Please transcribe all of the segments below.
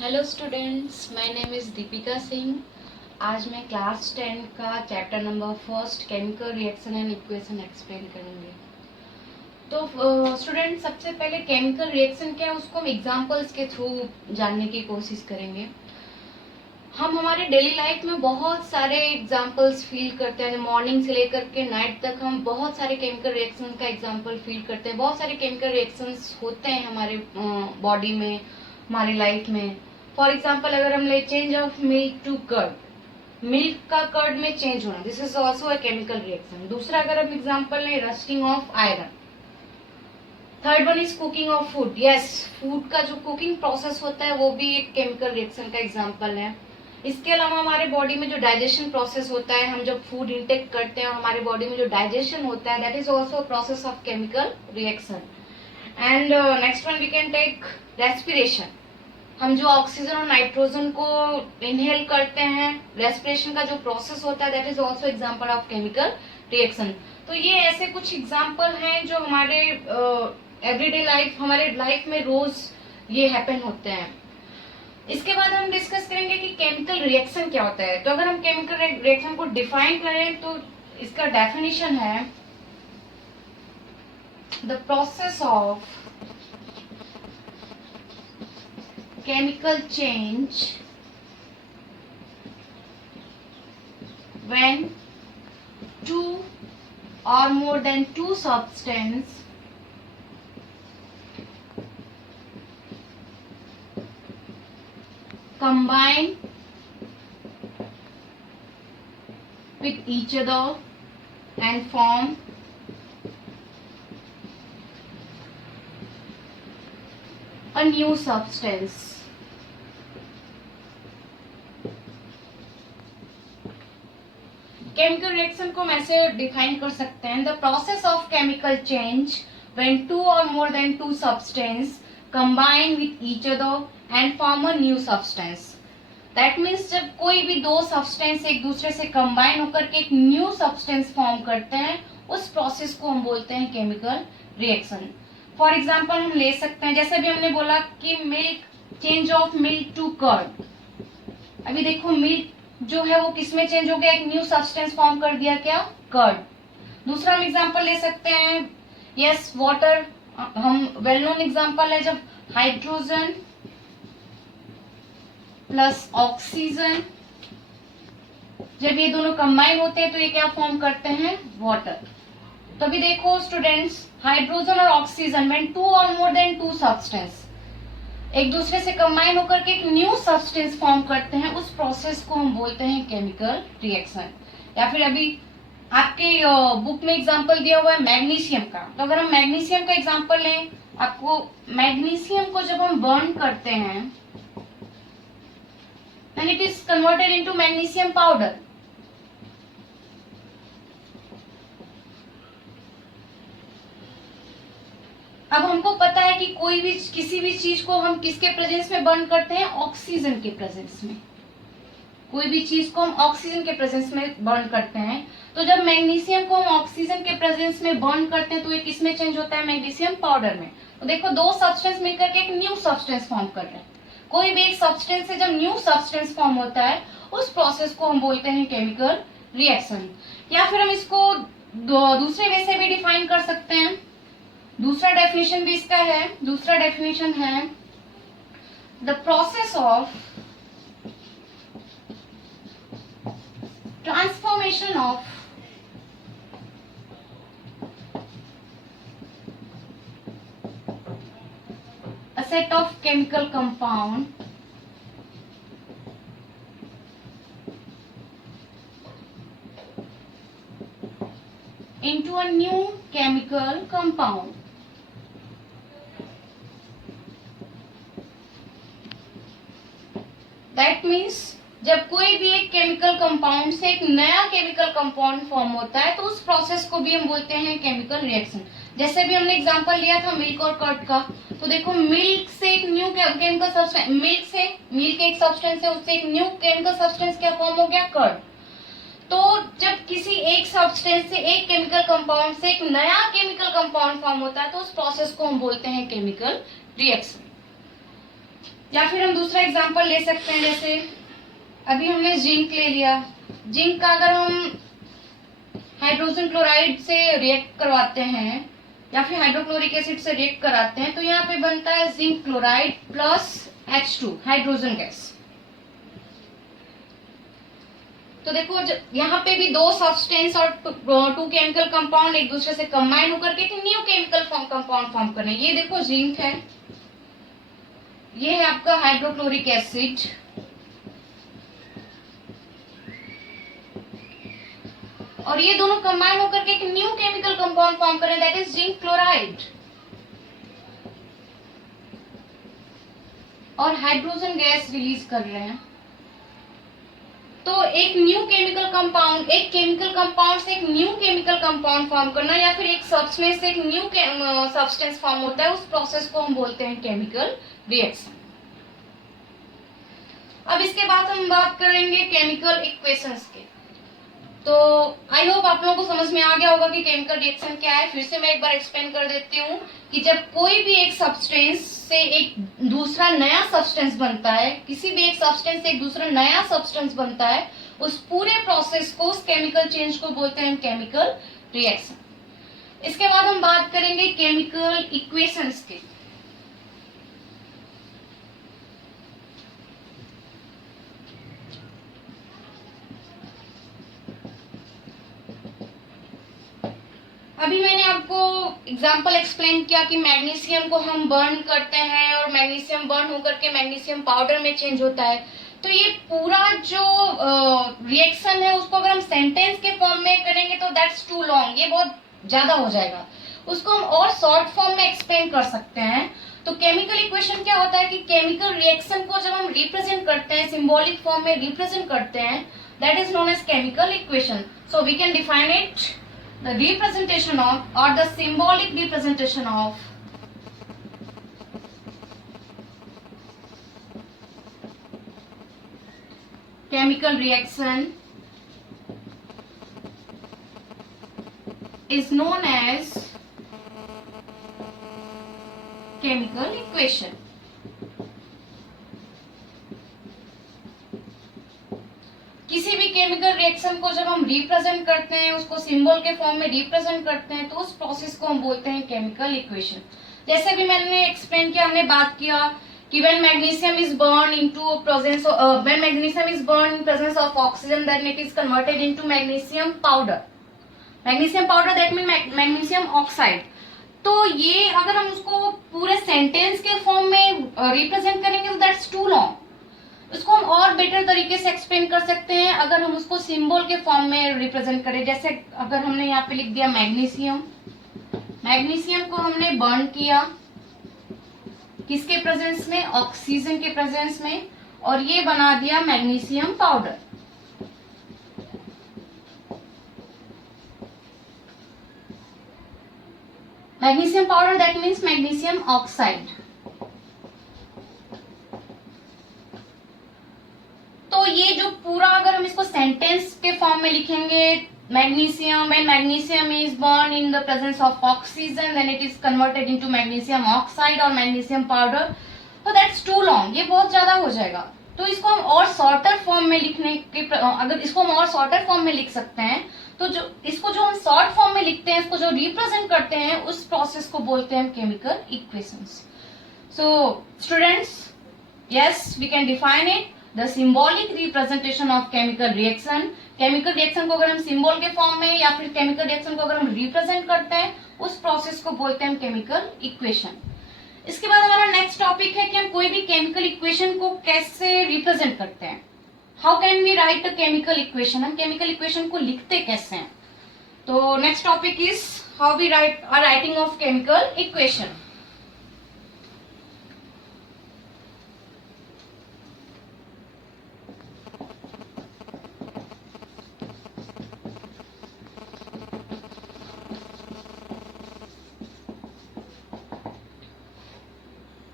Hello students, my name is Deepika Singh. आज मैं class 10 का chapter number first chemical reaction and equation explain करूँगी। तो स्टूडेंट, सबसे पहले केमिकल रिएक्शन क्या है उसको हम एग्जांपल्स के थ्रू जानने की कोशिश करेंगे। हम हमारे डेली लाइफ में बहुत सारे एग्जांपल्स फील करते हैं। मॉर्निंग से लेकर के नाइट तक हम बहुत सारे केमिकल रिएक्शन का एग्जांपल फील करते हैं। बहुत सारे केमिकल रिएक्शंस होते हैं हमारे बॉडी में, हमारी लाइफ में। फॉर एग्जाम्पल अगर हम ले change of milk to curd, milk का कर्ड में चेंज होना, this is also a chemical reaction. दूसरा अगर हम एग्जाम्पल लें rusting of iron. Third one is cooking of food. Yes, food का जो कुकिंग प्रोसेस होता है वो भी एक केमिकल रिएक्शन का एग्जाम्पल है। इसके अलावा हमारे बॉडी में जो डाइजेशन प्रोसेस होता है, हम जब फूड इंटेक करते हैं और हमारे बॉडी में जो डाइजेशन होता है, that is also process of chemical reaction. And next one we can take respiration. हम जो ऑक्सीजन और नाइट्रोजन को इनहेल करते हैं, रेस्पिरेशन का जो प्रोसेस होता है, that is also example of chemical reaction. तो ये ऐसे कुछ एग्जाम्पल हैं जो हमारे एवरीडे लाइफ, हमारे लाइफ में रोज ये हैपन होते हैं। इसके बाद हम डिस्कस करेंगे कि केमिकल रिएक्शन क्या होता है। तो अगर हम केमिकल रिएक्शन को डिफाइन करें तो इसका डेफिनेशन है the process of chemical change when two or more than two substance combine with each other and form a new substance. Chemical reaction को हम ऐसे डिफाइन कर सकते हैं, the process of chemical change when two और more than two substance combine with each other and form a new substance. That means जब कोई भी दो सब्सटेंस एक दूसरे से कंबाइन होकर के एक न्यू सब्सटेंस फॉर्म करते हैं, उस प्रोसेस को हम बोलते हैं केमिकल रिएक्शन। फॉर एग्जाम्पल हम ले सकते हैं, जैसे भी हमने बोला कि milk, change of milk to curd. अभी देखो मिल्क जो है वो किसमें चेंज हो गया, एक न्यू सब्सटेंस फॉर्म कर दिया, क्या, कर्ड। दूसरा हम एग्जांपल ले सकते हैं, यस, वाटर। हम वेल नोन एग्जांपल है, जब हाइड्रोजन प्लस ऑक्सीजन, जब ये दोनों कंबाइन होते हैं तो ये क्या फॉर्म करते हैं, वाटर। तो अभी देखो स्टूडेंट्स, हाइड्रोजन और ऑक्सीजन व्हेन टू और मोर देन टू सब्सटेंस एक दूसरे से कंबाइन होकर के एक न्यू सब्सटेंस फॉर्म करते हैं, उस प्रोसेस को हम बोलते हैं केमिकल रिएक्शन। या फिर अभी आपके बुक में एग्जांपल दिया हुआ है मैग्नीशियम का। तो अगर हम मैग्नीशियम का एग्जांपल लें, आपको मैग्नीशियम को जब हम बर्न करते हैं and it is converted into magnesium powder. अब हमको पता है कि कोई भी किसी भी चीज को हम किसके प्रेजेंस में बर्न करते हैं, ऑक्सीजन के प्रेजेंस में। कोई भी चीज को हम ऑक्सीजन के प्रेजेंस में बर्न करते हैं। तो जब मैग्नीशियम को हम ऑक्सीजन के प्रेजेंस में बर्न करते हैं तो ये किसमें चेंज होता है, मैग्नीशियम पाउडर में। तो देखो दो सब्सटेंस मिलकर के एक न्यू सब्सटेंस फॉर्म कर रहे हैं। कोई भी एक सब्सटेंस से जब न्यू सब्सटेंस फॉर्म होता है, उस प्रोसेस को हम बोलते हैं केमिकल रिएक्शन। या फिर हम इसको दूसरे वे से भी डिफाइन कर सकते हैं। दूसरा डेफिनेशन भी इसका है, दूसरा डेफिनेशन है the process of transformation of a set of chemical compound into a new chemical compound. That means जब कोई भी एक केमिकल कंपाउंड से एक नया केमिकल कंपाउंड फॉर्म होता है तो उस प्रोसेस को भी हम बोलते हैं केमिकल रिएक्शन। जैसे भी हमने एग्जांपल लिया था मिल्क और कर्ड का, तो देखो मिल्क से एक न्यू केमिकल सब्सटेंस, मिल्क एक सब्सटेंस है, उससे एक न्यू केमिकल सब्सटेंस क्या फॉर्म हो गया, कर्ड। तो जब किसी एक सब्सटेंस से, एक केमिकल कंपाउंड से एक नया केमिकल कंपाउंड फॉर्म होता है तो उस प्रोसेस को हम बोलते हैं केमिकल रिएक्शन। या फिर हम दूसरा एग्जांपल ले सकते हैं, जैसे अभी हमने जिंक ले लिया। जिंक का अगर हम हाइड्रोजन क्लोराइड से रिएक्ट करवाते हैं या फिर हाइड्रोक्लोरिक एसिड से रिएक्ट कराते हैं तो यहाँ पे बनता है zinc chloride plus H2 hydrogen gas. तो देखो यहाँ पे भी दो सब्सटेंस और टू केमिकल कंपाउंड एक दूसरे से कंबाइन होकर के एक न्यू केमिकल कंपाउंड फॉर्म कर रहे हैं। ये देखो जिंक है, ये है आपका हाइड्रोक्लोरिक एसिड, और ये दोनों कंबाइन होकर के एक न्यू केमिकल कंपाउंड फॉर्म कर रहे हैं, दैट इज जिंक क्लोराइड। और हाइड्रोजन गैस रिलीज कर रहे हैं। तो एक न्यू केमिकल कंपाउंड, एक केमिकल कंपाउंड से एक न्यू केमिकल कंपाउंड फॉर्म करना या फिर एक सब्सटेंस से एक न्यू सब्सटेंस फॉर्म होता है, उस प्रोसेस को हम बोलते हैं केमिकल रिएक्शन। अब इसके बाद हम बात करेंगे केमिकल इक्वेशंस के। तो आई होप आप लोगों को समझ में आ गया होगा कि केमिकल रिएक्शन क्या है। फिर से मैं एक बार एक्सप्लेन कर देती हूँ कि जब कोई भी एक सब्सटेंस से एक दूसरा नया सब्सटेंस बनता है, किसी भी एक सब्सटेंस से एक दूसरा नया सब्सटेंस बनता है, उस पूरे प्रोसेस को, उस केमिकल चेंज को बोलते हैं केमिकल रिएक्शन। इसके बाद हम बात करेंगे केमिकल इक्वेशंस के। अभी मैंने आपको एग्जांपल एक्सप्लेन किया कि मैग्नीशियम को हम बर्न करते हैं और मैग्नीशियम बर्न होकर के मैग्नीशियम पाउडर में चेंज होता है। तो ये पूरा जो रिएक्शन है उसको अगर हम सेंटेंस के फॉर्म में करेंगे तो दैट्स टू लॉन्ग, ये बहुत ज्यादा हो जाएगा। उसको हम और शॉर्ट फॉर्म में एक्सप्लेन कर सकते हैं। तो केमिकल इक्वेशन क्या होता है कि केमिकल रिएक्शन को जब हम रिप्रेजेंट करते हैं, सिंबॉलिक फॉर्म में रिप्रेजेंट करते हैं, that is known as chemical equation. So we can define it the representation of or the symbolic representation of chemical reaction is known as chemical equation. किसी भी केमिकल रिएक्शन को जब हम represent करते हैं, उसको सिंबल के फॉर्म में रिप्रेजेंट करते हैं, तो उस प्रोसेस को हम बोलते हैं केमिकल इक्वेशन। जैसे भी मैंने एक्सप्लेन किया, हमने बात किया कि when magnesium is burned into presence of when magnesium is burned in presence of oxygen, then it is converted into magnesium powder. Magnesium powder that means magnesium oxide. तो ये अगर हम उसको पूरे सेंटेंस के फॉर्म में रिप्रेजेंट करेंगे तो दैट्स टू लॉन्ग। उसको हम और बेटर तरीके से एक्सप्लेन कर सकते हैं अगर हम उसको सिंबल के फॉर्म में रिप्रेजेंट करें। जैसे अगर हमने यहाँ पे लिख दिया मैग्नीशियम, मैग्नीशियम को हमने बर्न किया किसके प्रेजेंस में, ऑक्सीजन के प्रेजेंस में, और ये बना दिया magnesium powder. Magnesium powder that means magnesium oxide. तो ये जो पूरा अगर हम इसको सेंटेंस के फॉर्म में लिखेंगे, magnesium when magnesium is burn in the presence of oxygen then it is converted into magnesium oxide और मैग्नीशियम पाउडर, तो दैट्स टू लॉन्ग, ये बहुत ज्यादा हो जाएगा। तो इसको हम और शॉर्टर फॉर्म में लिखने के, अगर इसको हम और शॉर्टर फॉर्म में लिख सकते हैं तो जो इसको जो हम शॉर्ट फॉर्म में लिखते हैं, इसको जो रिप्रेजेंट करते हैं, उस प्रोसेस को बोलते हैं chemical equations. So students, yes we can define it the symbolic representation of chemical reaction. Chemical reaction को अगर हम सिंबल के फॉर्म में या फिर केमिकल रिएक्शन को अगर हम रिप्रेजेंट करते हैं, उस प्रोसेस को बोलते हैं केमिकल इक्वेशन। इसके बाद हमारा नेक्स्ट टॉपिक है कि हम कोई भी केमिकल इक्वेशन को कैसे रिप्रेजेंट करते हैं। How can we write a chemical equation, हम केमिकल इक्वेशन को लिखते कैसे हैं। तो next topic is how we write or writing of chemical equation.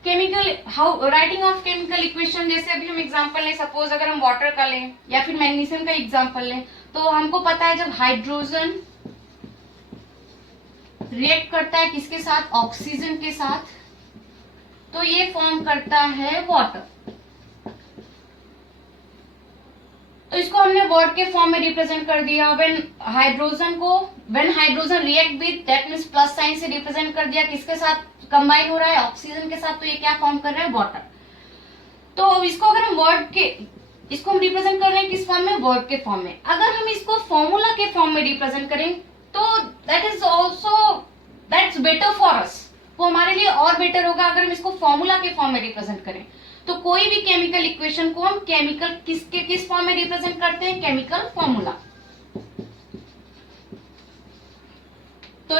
Chemical how writing of chemical equation, जैसे अभी हम एग्जांपल लें, सपोज अगर हम वाटर का लें या फिर मैग्नीशियम का एग्जांपल लें, तो हमको पता है जब हाइड्रोजन रिएक्ट करता है किसके साथ, ऑक्सीजन के साथ, तो ये फॉर्म करता है वाटर। तो इसको हमने वर्ड के फॉर्म में रिप्रेजेंट कर दिया। When hydrogen react with, that means plus sign से रिप्रेजेंट कर दिया। किसके साथ कंबाइन हो रहा है? ऑक्सीजन के साथ। तो ये क्या फॉर्म कर रहा है? वाटर। तो इसको अगर हम इसको हम रिप्रेजेंट कर रहे हैं किस फॉर्म में? वर्ड के फॉर्म में। अगर हम इसको फॉर्मूला के फॉर्म में रिप्रेजेंट करें तो दैट्स बेटर फॉर अस। वो हमारे लिए और बेटर होगा अगर हम इसको फॉर्मूला के फॉर्म में रिप्रेजेंट करें। तो कोई भी केमिकल इक्वेशन को हम केमिकल किस फॉर्म में रिप्रेजेंट करते हैं? Chemical formula. तो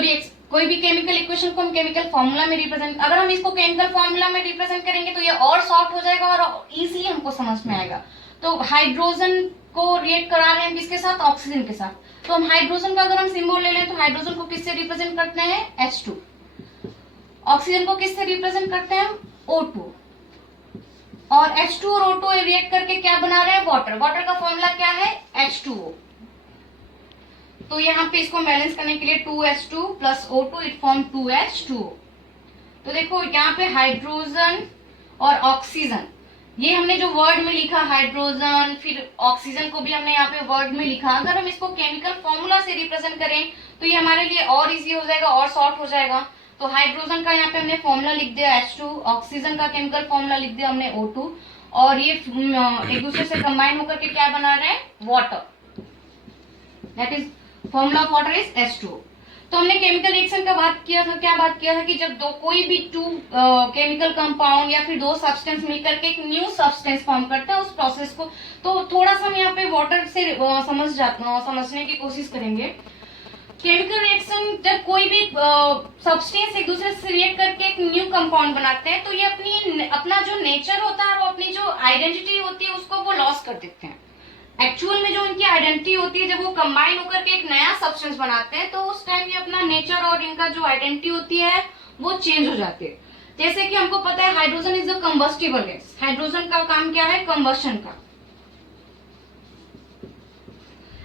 कोई भी केमिकल इक्वेशन को हम केमिकल फॉर्मूला में रिप्रेजेंट, अगर हम इसको केमिकल फॉर्मूला में रिप्रेजेंट करेंगे तो ये और शॉर्ट हो जाएगा और इजीली हमको समझ में आएगा। तो हाइड्रोजन को रिएक्ट करा रहे हैं किसके साथ? ऑक्सीजन के साथ। तो हम हाइड्रोजन का अगर हम सिंबल ले लें तो हाइड्रोजन को किससे रिप्रेजेंट करते हैं? H2। ऑक्सीजन को किससे रिप्रेजेंट करते हैं हम? O2। और H2 और O2 रिएक्ट करके क्या बना रहे हैं? वाटर। वाटर का फॉर्मूला क्या है? H2O। तो यहाँ पे इसको बैलेंस करने के लिए 2H2 plus O2 it form 2H2O। तो देखो यहाँ पे हाइड्रोजन और ऑक्सीजन, ये हमने जो वर्ड में लिखा हाइड्रोजन, फिर ऑक्सीजन को भी हमने यहाँ पे वर्ड में लिखा। अगर हम इसको केमिकल फॉर्मूला से रिप्रेजेंट करें तो ये हमारे लिए और इजी हो जाएगा और शॉर्ट हो जाएगा। तो हाइड्रोजन का यहाँ पे हमने फॉर्मूला लिख दिया H2, ऑक्सीजन का केमिकल फॉर्मूला लिख दिया हमने O2, और ये एक दूसरे से कंबाइन होकर के क्या बना रहे हैं? Water. That is formula of water is H2O। तो हमने केमिकल रिएक्शन का क्या बात किया था कि जब कोई भी टू केमिकल कंपाउंड या फिर दो सब्सटेंस मिलकर के एक न्यू सब्सटेंस फॉर्म करता है, उस प्रोसेस को तो थोड़ा सा हम यहाँ पे वाटर से समझने की कोशिश करेंगे। केमिकल रिएक्शन, जब कोई भी सब्सटेंस एक दूसरे से रिएक्ट करके एक न्यू कंपाउंड बनाते हैं तो ये अपना जो नेचर होता है और अपनी जो आइडेंटिटी होती है उसको वो लॉस कर देते हैं। एक्चुअल में जो इनकी आइडेंटिटी होती है, जब वो कंबाइन होकर के एक नया सब्सटेंस बनाते हैं तो उस टाइम ये अपना नेचर और इनका जो आइडेंटिटी होती है वो चेंज हो जाती है। जैसे कि हमको पता है hydrogen is the combustible gas. Hydrogen का काम क्या है? कंबशन का।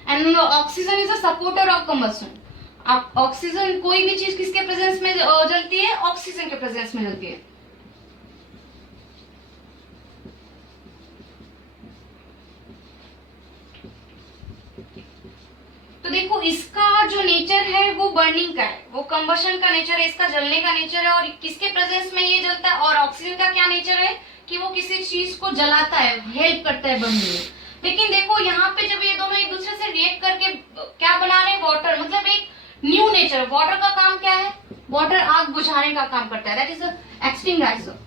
And oxygen is a supporter of combustion. Oxygen, कोई भी चीज किसके प्रेजेंस में जलती है? ऑक्सीजन के प्रेजेंस में जलती है। तो देखो इसका जो नेचर है वो बर्निंग का है, वो कंबशन का नेचर है, इसका जलने का नेचर है। और किसके प्रेजेंस में ये जलता है? और ऑक्सीजन का क्या नेचर है कि वो किसी चीज को जलाता है, हेल्प करता है बनने में। लेकिन देखो यहाँ पे जब ये दोनों एक दूसरे से रिएक्ट करके क्या बना रहे हैं? वाटर। मतलब एक न्यू नेचर। वाटर का काम क्या है? वाटर आग बुझाने का काम करता है, दैट इज एक्सटिंग्विशर।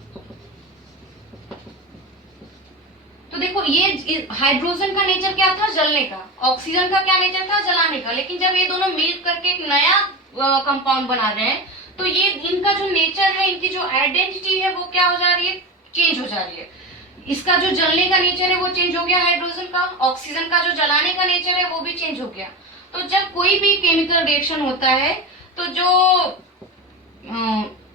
तो देखो ये हाइड्रोजन का नेचर क्या था? जलने का। ऑक्सीजन का क्या नेचर था? जलाने का। लेकिन जब ये दोनों मिल करके एक नया कंपाउंड बना रहे हैं तो ये इनका जो नेचर है, इनकी जो आइडेंटिटी है वो क्या हो जा रही है? चेंज हो जा रही है। इसका जो जलने का नेचर है वो चेंज हो गया हाइड्रोजन का। ऑक्सीजन का जो जलाने का नेचर है वो भी चेंज हो गया। तो जब कोई भी केमिकल रिएक्शन होता है तो जो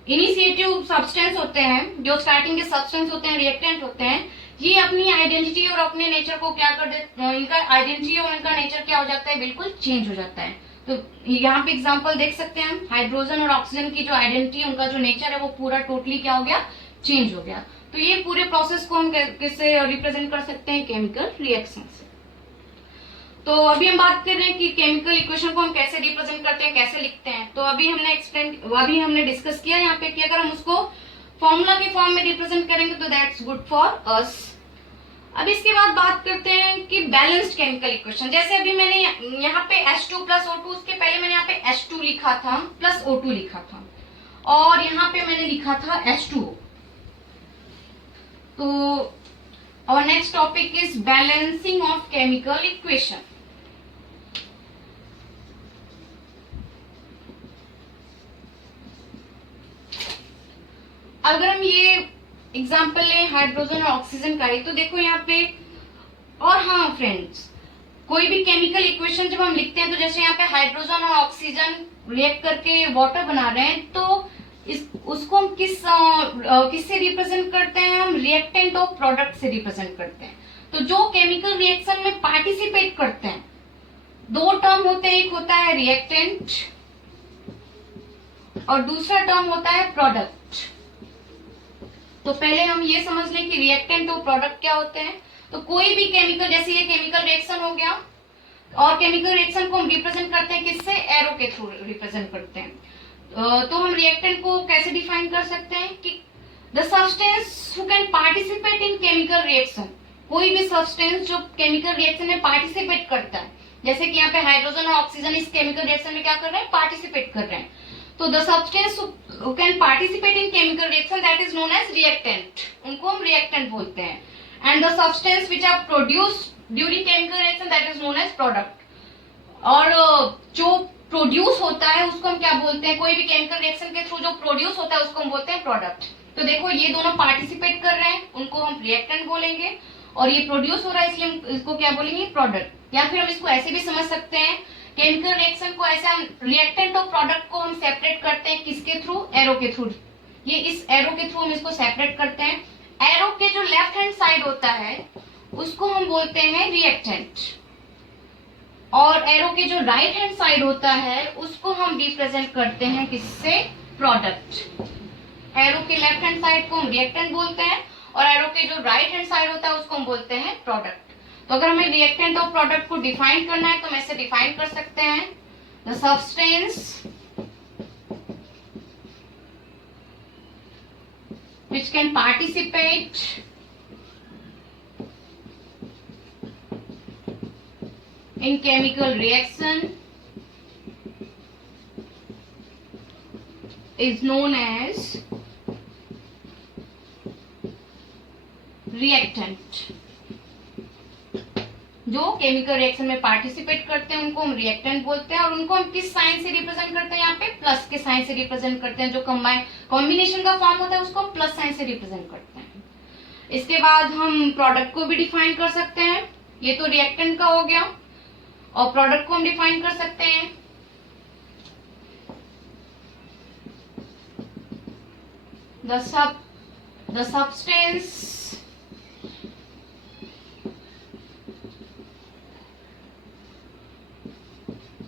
इनिशिएटिव सब्सटेंस होते हैं, जो स्टार्टिंग के सब्सटेंस होते हैं, रिएक्टेंट होते हैं, ये अपनी आइडेंटिटी और अपने नेचर को क्या कर देते, इनका आइडेंटिटी और इनका नेचर क्या हो जाता है? बिल्कुल चेंज हो जाता है। तो यहाँ पे एग्जांपल देख सकते हैं हम, हाइड्रोजन और ऑक्सीजन की जो आइडेंटिटी, उनका जो नेचर है वो पूरा टोटली क्या हो गया? चेंज हो गया। तो ये पूरे प्रोसेस को हम किससे रिप्रेजेंट कर सकते हैं? केमिकल रिएक्शन से। तो अभी हम बात कर रहे हैं कि केमिकल इक्वेशन को हम कैसे रिप्रेजेंट करते हैं, कैसे लिखते हैं। तो अभी हमने डिस्कस किया यहाँ पे कि अगर हम उसको फॉर्मूला के फॉर्म में रिप्रेजेंट करेंगे तो दैट्स गुड फॉर अस। अब इसके बाद बात करते हैं कि बैलेंस्ड केमिकल इक्वेशन। जैसे अभी मैंने यहाँ पे H2 प्लस O2, उसके पहले मैंने यहाँ पे H2 लिखा था प्लस O2 लिखा था, और यहाँ पे मैंने लिखा था H2O। तो our next topic is balancing of chemical equation. अगर हम ये एग्जाम्पल लें हाइड्रोजन और ऑक्सीजन का ही, तो देखो यहाँ पे, और हाँ फ्रेंड्स, कोई भी केमिकल इक्वेशन जब हम लिखते हैं तो जैसे यहाँ पे हाइड्रोजन और ऑक्सीजन रिएक्ट करके वाटर बना रहे हैं, तो उसको हम किससे रिप्रेजेंट करते हैं? हम रिएक्टेंट और प्रोडक्ट से रिप्रेजेंट करते हैं। तो जो केमिकल रिएक्शन में पार्टिसिपेट करते हैं, दो टर्म होते हैं, एक होता है रिएक्टेंट और दूसरा टर्म होता है प्रोडक्ट। तो पहले हम ये समझ लें कि रिएक्टेंट और प्रोडक्ट क्या होते हैं। तो कोई भी केमिकल, जैसे ये केमिकल रिएक्शन हो गया, और केमिकल रिएक्शन को हम रिप्रेजेंट करते हैं किससे, एरो के थ्रू रिप्रेजेंट करते हैं। तो हम रिएक्टेंट को कैसे डिफाइन कर सकते हैं कि the substance who can participate in chemical reaction, कोई भी सब्सटेंस जो केमिकल रिएक्शन में पार्टिसिपेट करता है, जैसे कि यहाँ पे हाइड्रोजन और ऑक्सीजन इस केमिकल रिएक्शन में क्या कर रहे हैं, पार्टिसिपेट कर रहे हैं। तो the substance who can participate in chemical reaction that is known as reactant, उनको हम रिएक्टेंट बोलते हैं। And the substance which are produced during chemical reaction that is known as product. और जो प्रोड्यूस होता है उसको हम क्या बोलते हैं, कोई भी केमिकल रिएक्शन के थ्रू जो प्रोड्यूस होता है उसको हम बोलते हैं प्रोडक्ट। तो देखो ये दोनों पार्टिसिपेट कर रहे हैं, उनको हम रिएक्टेंट बोलेंगे, और ये प्रोड्यूस हो रहा है इसलिए हम इसको क्या बोलेंगे, प्रोडक्ट। या फिर हम इसको ऐसे भी समझ सकते हैं, केमिकल रिएक्शन को ऐसे हम रिएक्टेंट और प्रोडक्ट को हम सेपरेट करते हैं किसके थ्रू, एरो के थ्रू। ये इस एरो के थ्रू हम इसको सेपरेट करते हैं। एरो के जो लेफ्ट हैंड साइड होता है उसको हम बोलते हैं रिएक्टेंट, और एरो के जो राइट हैंड साइड होता है उसको हम रिप्रेजेंट करते हैं किससे, प्रोडक्ट। एरो के लेफ्ट हैंड साइड को हम रिएक्टेंट बोलते हैं, और एरो के जो राइट हैंड साइड होता है उसको हम बोलते हैं प्रोडक्ट। तो अगर हमें रिएक्टेंट और प्रोडक्ट को डिफाइन करना है तो हम ऐसे डिफाइन कर सकते हैं, the substance which can participate in chemical reaction is known as reactant। जो केमिकल रिएक्शन में पार्टिसिपेट करते हैं उनको हम रिएक्टेंट बोलते हैं, और उनको हम किस साइन से रिप्रेजेंट करते हैं, यहाँ पे प्लस के साइन से रिप्रेजेंट करते हैं। जो कॉम्बिनेशन का फॉर्म होता है उसको हम प्लस साइन से रिप्रेजेंट करते हैं। इसके बाद हम प्रोडक्ट को भी डिफाइन कर सकते हैं, ये तो रिएक्टेंट का हो गया, और प्रोडक्ट को हम डिफाइन कर सकते हैं, the substance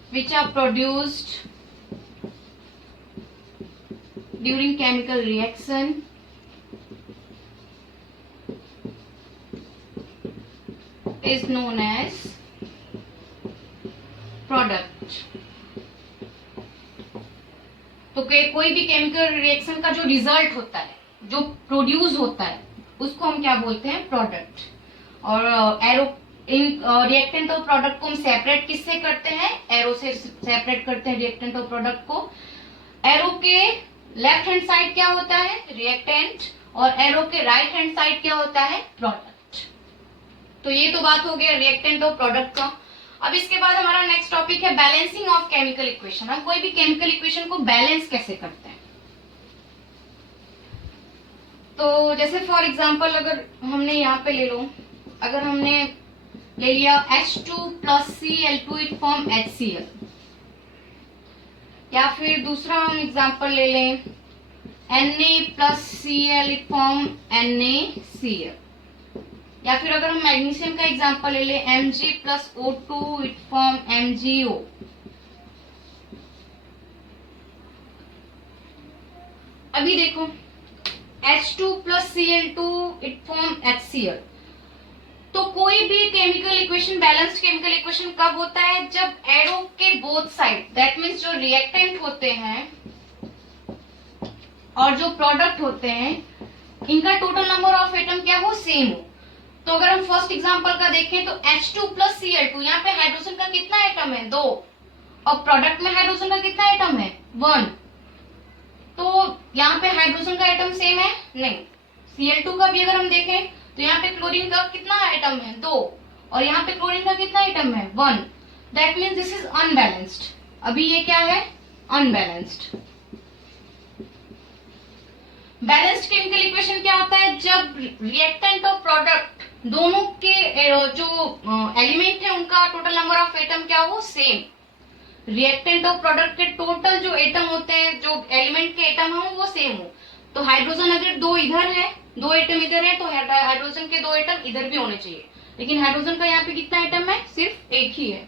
which are produced during chemical reaction is known as product। तो कोई भी केमिकल रिएक्शन का जो रिजल्ट होता है, जो प्रोड्यूस होता है, उसको हम क्या बोलते हैं, प्रोडक्ट। और एरो इन रिएक्टेंट और प्रोडक्ट को हम सेपरेट किससे करते हैं, एरो से सेपरेट करते हैं रिएक्टेंट और प्रोडक्ट को। एरो के लेफ्ट हैंड साइड क्या होता है, रिएक्टेंट, और एरो के राइट हैंड साइड क्या होता है, प्रोडक्ट। तो ये तो बात हो गया रिएक्टेंट और प्रोडक्ट का। अब इसके बाद हमारा नेक्स्ट टॉपिक है बैलेंसिंग ऑफ केमिकल इक्वेशन। हम कोई भी केमिकल इक्वेशन को बैलेंस कैसे करते हैं। तो जैसे फॉर एग्जांपल अगर हमने यहाँ पे ले लो, अगर हमने ले लिया H2 plus Cl2 it form HCl, या फिर दूसरा हम एग्जांपल ले लें Na plus Cl it form NaCl, या फिर अगर हम मैग्नीशियम का एग्जांपल ले लें Mg plus O2 it form MgO। अभी देखो H2 plus Cl2 it form HCl। तो कोई भी chemical equation, balanced chemical equation कब होता है, जब एरो के बोथ साइड, दैट मीन्स जो रिएक्टेंट होते हैं और जो प्रोडक्ट होते हैं, इनका टोटल नंबर ऑफ एटम क्या हो, सेम हो। तो अगर हम फर्स्ट एग्जांपल का देखें तो H2 प्लस Cl2, यहाँ पे हाइड्रोजन का कितना एटम है, 2, और प्रोडक्ट में हाइड्रोजन का कितना एटम है, 1। तो यहाँ पे हाइड्रोजन का एटम सेम है नहीं। Cl2 का भी अगर हम देखें तो यहाँ पे क्लोरीन का कितना एटम है, 2, और यहाँ पे क्लोरीन का कितना एटम है, 1। That means this is unbalanced. अभी ये क्या है, अनबैलेंस्ड। बैलेंस्ड केमिकल इक्वेशन क्या होता है, जब रिएक्टेंट और प्रोडक्ट दोनों के जो एलिमेंट है उनका टोटल नंबर ऑफ एटम क्या हो, सेम। रिएक्टेंट और प्रोडक्ट के टोटल जो एटम होते हैं, जो एलिमेंट के एटम हो, वो सेम हो। तो हाइड्रोजन अगर 2 इधर है, 2 एटम इधर है, तो हाइड्रोजन के 2 एटम इधर भी होने चाहिए। लेकिन हाइड्रोजन का यहाँ पे कितना एटम है, सिर्फ एक ही है।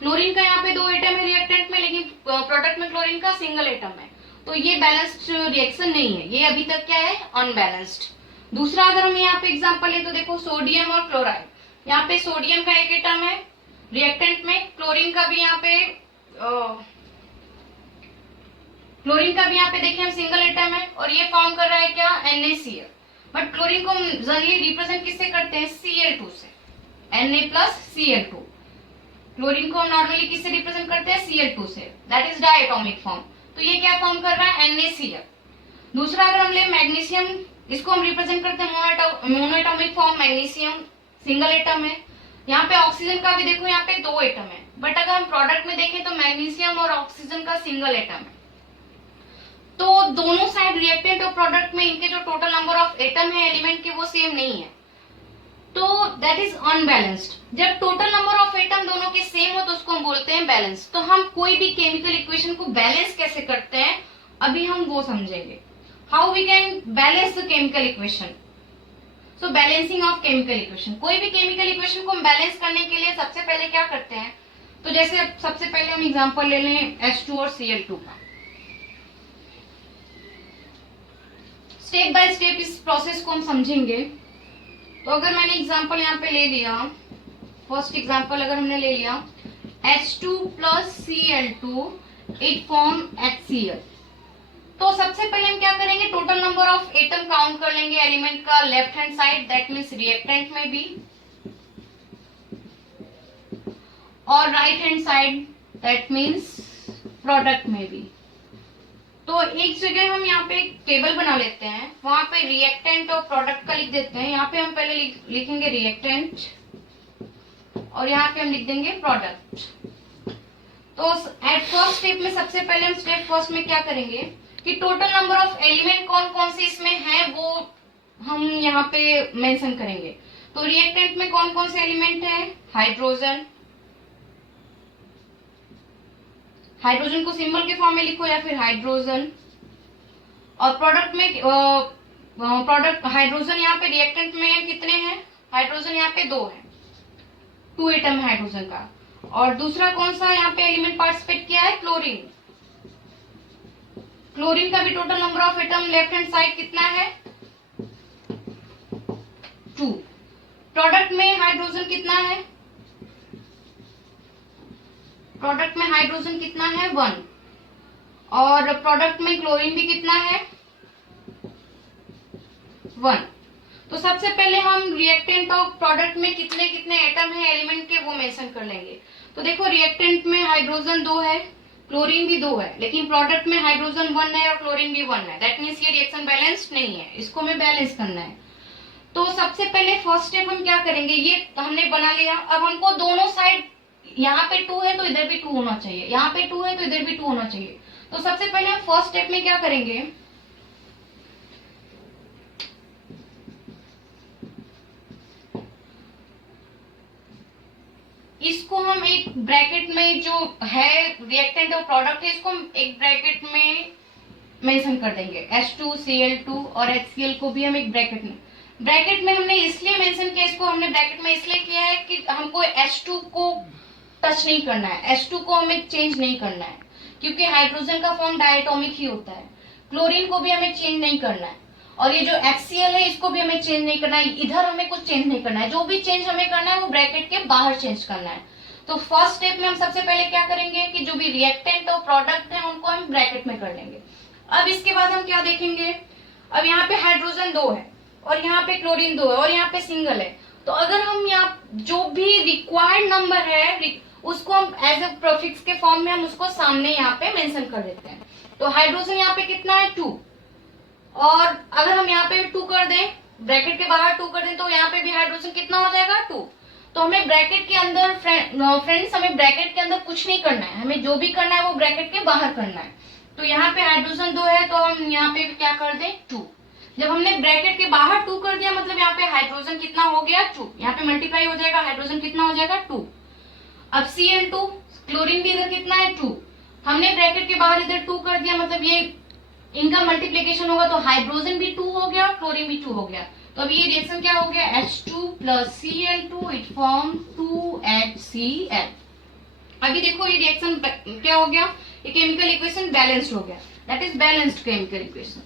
क्लोरीन का यहाँ पे 2 एटम है रिएक्टेंट में, लेकिन प्रोडक्ट में क्लोरीन का सिंगल एटम है। तो ये बैलेंस्ड रिएक्शन नहीं है, ये अभी तक क्या है, अनबैलेंस्ड। दूसरा अगर हम यहाँ पे एग्जांपल ले तो देखो सोडियम और क्लोराइड, यहाँ पे सोडियम का एक एटम है रिएक्टेंट में, क्लोरीन का भी यहाँ पे देखिए हम सिंगल एटम है और ये फॉर्म कर रहा है क्या NaCl, बट क्लोरीन को हम जनरली रिप्रेजेंट किससे करते हैं Cl2 से, Na+Cl2। क्लोरीन को हम नॉर्मली किससे रिप्रेजेंट करते हैं Cl2 से, दैट इज डायटोमिक फॉर्म। तो ये क्या फॉर्म कर रहा है NaCl। दूसरा अगर हम ले मैग्नीशियम, इसको हम रिप्रेजेंट करते हैं monoatomic form, magnesium single atom है। यहाँ पे ऑक्सीजन का भी देखो यहाँ पे 2 एटम है, बट अगर हम प्रोडक्ट में देखें तो मैग्नीशियम और ऑक्सीजन का सिंगल एटम है। तो दोनों साइड रिएक्टेंट और प्रोडक्ट में इनके जो टोटल नंबर ऑफ एटम है एलिमेंट के वो सेम नहीं है, तो दैट इज अनबैलेंस्ड। जब टोटल नंबर ऑफ एटम दोनों के सेम हो तो उसको हम बोलते हैं बैलेंस। तो हम कोई भी केमिकल इक्वेशन को बैलेंस कैसे करते हैं अभी हम वो समझेंगे, how we can balance the chemical equation. So balancing of chemical equation, कोई भी केमिकल इक्वेशन को हम बैलेंस करने के लिए सबसे पहले क्या करते हैं, तो जैसे सबसे पहले हम एग्जांपल ले लें H2 और Cl2 का। स्टेप बाय स्टेप इस प्रोसेस को हम समझेंगे। तो अगर मैंने एग्जांपल यहाँ पे ले लिया, फर्स्ट एग्जांपल अगर हमने ले लिया H2 plus Cl2 it form HCl। तो सबसे पहले हम क्या करेंगे, total number of atom count कर लेंगे एलिमेंट का left hand side, that means reactant में भी, और right hand side that means product में भी। तो एक जगह हम यहाँ पे टेबल बना लेते हैं, वहां पे रिएक्टेंट और प्रोडक्ट का लिख देते हैं। यहाँ पे हम पहले लिखेंगे रिएक्टेंट और यहाँ पे हम लिख देंगे प्रोडक्ट। तो एट फर्स्ट स्टेप में सबसे पहले हम स्टेप फर्स्ट में क्या करेंगे कि टोटल नंबर ऑफ एलिमेंट कौन कौन से इसमें है वो हम यहाँ पे मेंशन करेंगे। तो रिएक्टेंट में कौन कौन से एलिमेंट है, हाइड्रोजन, हाइड्रोजन को सिंबल के फॉर्म में लिखो या फिर हाइड्रोजन। और प्रोडक्ट में प्रोडक्ट हाइड्रोजन यहाँ पे रिएक्टेंट में कितने हैं, हाइड्रोजन यहाँ पे 2 है, 2 एटम है हाइड्रोजन का। और दूसरा कौन सा यहाँ पे एलिमेंट पार्टिसिपेट किया है, क्लोरीन। क्लोरीन का भी total number of atom left hand side कितना है, 2। प्रोडक्ट में हाइड्रोजन कितना है, प्रोडक्ट में हाइड्रोजन कितना है, 1। और प्रोडक्ट में क्लोरीन भी कितना है, 1। तो सबसे पहले हम रिएक्टेंट और प्रोडक्ट में कितने कितने एटम है एलिमेंट के वो मेंशन कर लेंगे। तो देखो रिएक्टेंट में हाइड्रोजन 2 है, क्लोरीन भी 2 है, लेकिन प्रोडक्ट में हाइड्रोजन 1 है और क्लोरीन भी 1 है, दैट मीन्स ये रिएक्शन बैलेंस्ड नहीं है, इसको हमें बैलेंस करना है। तो सबसे पहले फर्स्ट स्टेप हम क्या करेंगे, ये हमने बना लिया। अब हमको दोनों साइड, यहाँ पे 2 है तो इधर भी 2 होना चाहिए, यहाँ पे 2 है तो इधर भी 2 होना चाहिए। तो सबसे पहले हम फर्स्ट स्टेप में क्या करेंगे, इसको हम एक ब्रैकेट में जो है रिएक्टेंट और प्रोडक्ट है इसको हम एक ब्रैकेट में मेंशन कर देंगे, H2Cl2 और HCl को भी हम एक ब्रैकेट में हमने इसलिए मेंशन किया, इसको हमने ब्रैकेट में इसलिए किया है कि हमको H2 को टच नहीं करना है, H2 को हमें चेंज नहीं करना है, क्योंकि हाइड्रोजन का फॉर्म डायटोमिक ही होता है। क्लोरीन को भी हमें चेंज नहीं करना है, और ये जो HCl है इसको भी हमें चेंज नहीं करना है, इधर हमें कुछ चेंज नहीं करना है। जो भी चेंज हमें करना है वो ब्रैकेट के बाहर चेंज करना है। तो फर्स्ट स्टेप में हम सबसे पहले क्या करेंगे कि जो भी रिएक्टेंट और प्रोडक्ट है उनको हम ब्रैकेट में कर लेंगे। अब इसके बाद हम क्या देखेंगे, अब यहाँ पे हाइड्रोजन 2 है और यहाँ पे क्लोरीन 2 है और यहाँ पे सिंगल है। तो अगर हम यहाँ जो भी रिक्वायर्ड नंबर है उसको हम एज ए प्रीफिक्स के फॉर्म में हम उसको सामने यहाँ पे मेंशन कर देते हैं। तो हाइड्रोजन यहाँ पे कितना है, 2, और अगर हम यहाँ पे 2 कर दें, ब्रैकेट के बाहर 2 कर दें, तो यहाँ पे भी हाइड्रोजन कितना हो जाएगा, 2। तो हमें ब्रैकेट के अंदर फ्रेंड्स हमें ब्रैकेट के अंदर कुछ नहीं करना है, हमें जो भी करना है वो ब्रैकेट के बाहर करना है। तो यहाँ पे हाइड्रोजन 2 है तो हम यहाँ पे भी क्या कर दें, 2। जब हमने ब्रैकेट के बाहर 2 कर दिया मतलब यहाँ पे हाइड्रोजन कितना हो गया, 2। यहाँ पे मल्टीप्लाई हो जाएगा, हाइड्रोजन कितना हो जाएगा, 2। अब Cl2, क्लोरीन भी इधर कितना है, 2। हमने ब्रैकेट के बाहर इधर 2 कर दिया मतलब ये इनका मल्टीप्लिकेशन होगा तो हाइड्रोजन भी 2 हो गया और क्लोरीन भी 2 हो गया। तो अब ये रिएक्शन क्या हो गया, H2 plus Cl2 it form 2HCl। अभी देखो ये रिएक्शन क्या हो गया, ये केमिकल इक्वेशन बैलेंस्ड हो गया, that is balanced chemical equation.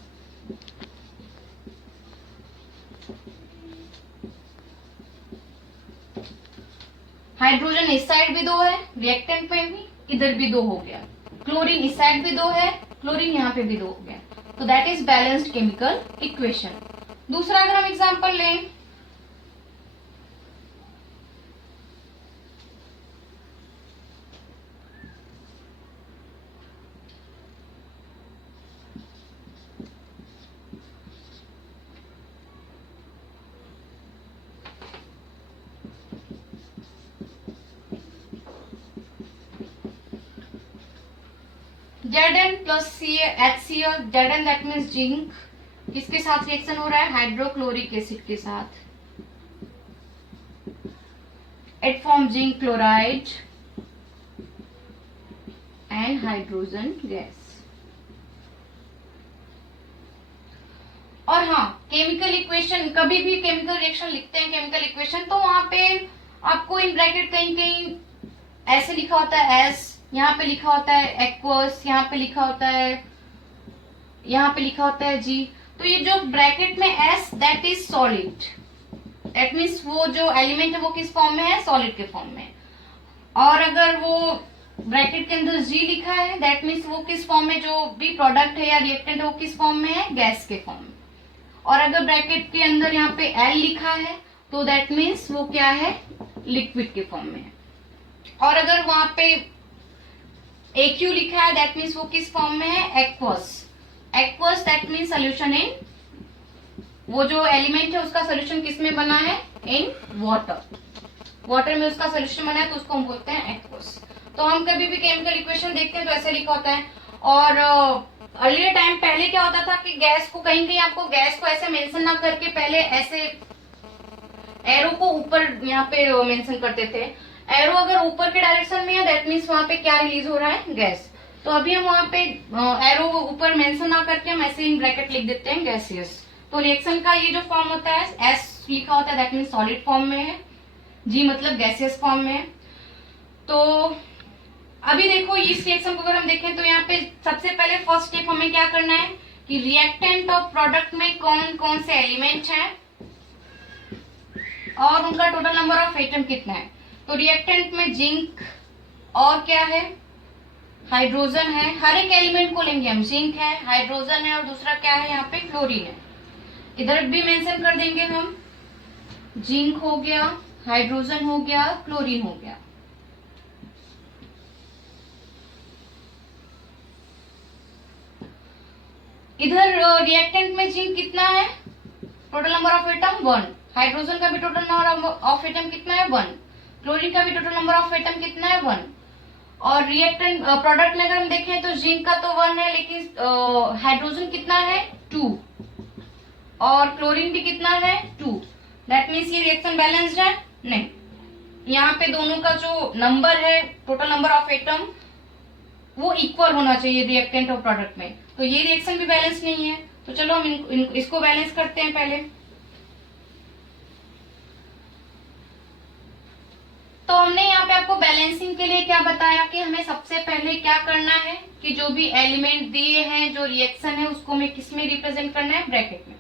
Hydrogen इस साइड भी 2 है, रिएक्टेंट में भी इधर भी 2 हो गया, क्लोरीन इस साइड भी 2 है, क्लोरीन यहाँ पे भी 2 हो गया, तो that is balanced chemical equation. दूसरा अगर हम एग्जांपल लें, Zn plus HCl, Zn that means zinc, किसके साथ रिएक्शन हो रहा है, हाइड्रोक्लोरिक एसिड के साथ, it form zinc chloride and hydrogen gas. और हाँ, केमिकल इक्वेशन, कभी भी केमिकल रिएक्शन लिखते हैं केमिकल इक्वेशन, तो वहां पे आपको इन ब्रैकेट कहीं कहीं ऐसे लिखा होता है एस, यहाँ पे लिखा होता है एक्वस, यहाँ पे लिखा होता है, यहाँ पे लिखा होता है जी। तो ये जो ब्रैकेट में S that is solid, that means वो जो एलिमेंट है वो किस फॉर्म में है, सॉलिड के फॉर्म में। और अगर वो ब्रैकेट के अंदर जी लिखा है दैट मीन्स वो किस फॉर्म में, जो भी प्रोडक्ट है या रिएक्टेंट है वो किस फॉर्म में है, गैस के फॉर्म में। और अगर ब्रैकेट के अंदर यहाँ पे एल लिखा है तो दैट मीन्स वो क्या है, लिक्विड के फॉर्म में है। और अगर वहां पे AQ लिखा है दैट मीन्स वो किस फॉर्म में है, aqueous. Aqueous that means solution in, वो जो एलिमेंट है उसका सोल्यूशन किस में बना है, इन वाटर, वाटर में उसका सोल्यूशन बना है तो उसको हम बोलते हैं एक्वस। तो हम कभी भी केमिकल इक्वेशन देखते हैं तो ऐसे लिखा होता है। और अर्लियर टाइम पहले क्या होता था कि गैस को कहीं कहीं आपको गैस को ऐसे मेंशन ना करके पहले ऐसे एरो को ऊपर यहाँ पे मेंशन करते थे। एरो अगर ऊपर के डायरेक्शन में है दैट मीन्स वहां पे क्या रिलीज हो रहा है, गैस। तो अभी हम वहां पे एरो ऊपर मेंशन ना करके हम ऐसे इन ब्रैकेट लिख देते हैं गैसियस। तो रिएक्शन का ये जो फॉर्म होता है, एस लिखा होता है दैट मीन्स सॉलिड फॉर्म में है, जी मतलब गैसियस फॉर्म में है। तो अभी देखो इस रिएक्शन को अगर हम देखें तो यहाँ पे सबसे पहले फर्स्ट स्टेप हमें क्या करना है कि रिएक्टेंट और प्रोडक्ट में कौन कौन से एलिमेंट हैं और उनका टोटल नंबर ऑफ एटम कितना है। तो रिएक्टेंट में जिंक और क्या है, हाइड्रोजन है, हर एक एलिमेंट को लेंगे हम, जिंक है, हाइड्रोजन है और दूसरा क्या है यहाँ पे क्लोरीन है। इधर भी मेंशन कर देंगे हम, जिंक हो गया, हाइड्रोजन हो गया, क्लोरीन हो गया। इधर रिएक्टेंट में जिंक कितना है, total number of atom 1, hydrogen का भी टोटल नंबर ऑफ एटम कितना है 1, क्लोरीन का भी टोटल नंबर ऑफ एटम कितना है 1। और रिएक्टेंट प्रोडक्ट में अगर हम देखें तो जिंक का तो 1 है लेकिन हाइड्रोजन कितना है 2 और क्लोरीन भी कितना है 2। दैट मीन्स ये रिएक्शन बैलेंस्ड है नहीं, यहाँ पे दोनों का जो नंबर है टोटल नंबर ऑफ एटम वो इक्वल होना चाहिए रिएक्टेंट और प्रोडक्ट में। तो ये रिएक्शन भी बैलेंस नहीं है। तो चलो हम इसको बैलेंस करते हैं पहले। तो हमने यहाँ पे आपको बैलेंसिंग के लिए क्या बताया कि हमें सबसे पहले क्या करना है कि जो भी एलिमेंट दिए हैं, जो रिएक्शन है उसको हमें किस में रिप्रेजेंट करना है, ब्रैकेट में।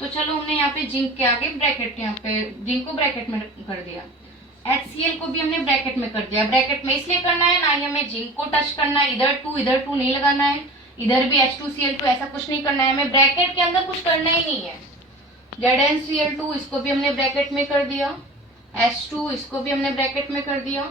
तो चलो हमने यहाँ पे जिंक के आगे ब्रैकेट, यहाँ पे जिंक को ब्रैकेट में कर दिया, HCl को भी हमने ब्रैकेट में कर दिया। ब्रैकेट में इसलिए करना है ना ही हमें जिंक को टच करना है, इधर 2 नहीं लगाना है, इधर भी H2Cl2 ऐसा कुछ नहीं करना है, हमें ब्रैकेट के अंदर कुछ करना ही नहीं है। ZnCl2 इसको भी हमने ब्रैकेट में कर दिया, H2 इसको भी हमने ब्रैकेट में कर दिया।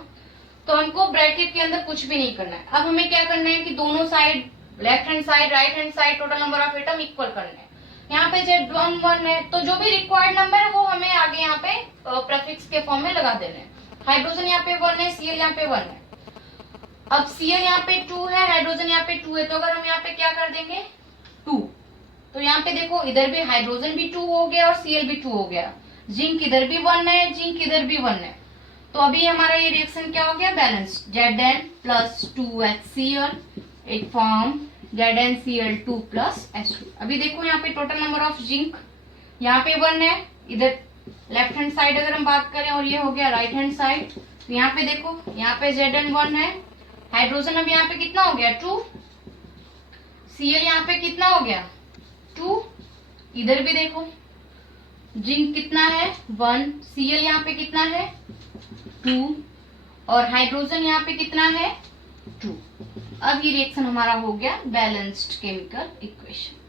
तो हमको ब्रैकेट के अंदर कुछ भी नहीं करना है। अब हमें क्या करना है कि दोनों side, left hand side right hand side total number of atom equal करना है। यहाँ पे Z1 1 है तो जो भी रिक्वायर्ड नंबर है वो हमें आगे यहाँ पे प्रीफिक्स के फॉर्म में लगा देने हैं। हाइड्रोजन यहाँ पे 1 है, Cl यहाँ पे 1 है। अब Cl यहाँ पे 2 है, हाइड्रोजन यहाँ पे 2 है, तो अगर हम यहाँ पे क्या कर देंगे 2, तो यहाँ पे देखो इधर भी हाइड्रोजन भी 2 हो गया और Cl भी 2 हो गया, जिंक इधर भी 1 है, जिंक इधर भी 1 है। तो अभी हमारा ये रिएक्शन क्या हो गया, balance. Zn plus 2HCl it form ZnCl2 plus H2। अभी देखो यहाँ पे टोटल नंबर ऑफ जिंक यहाँ पे 1 है, इधर लेफ्ट हैंड साइड अगर हम बात करें और ये हो गया राइट हैंड साइड, तो यहाँ पे देखो यहाँ पे Zn 1 है, हाइड्रोजन अब यहाँ पे कितना हो गया 2, Cl यहाँ पे कितना हो गया 2, इधर भी देखो जिंक कितना है 1, Cl यहाँ पे कितना है 2 और हाइड्रोजन यहाँ पे कितना है 2। अब ये रिएक्शन हमारा हो गया बैलेंस्ड केमिकल इक्वेशन।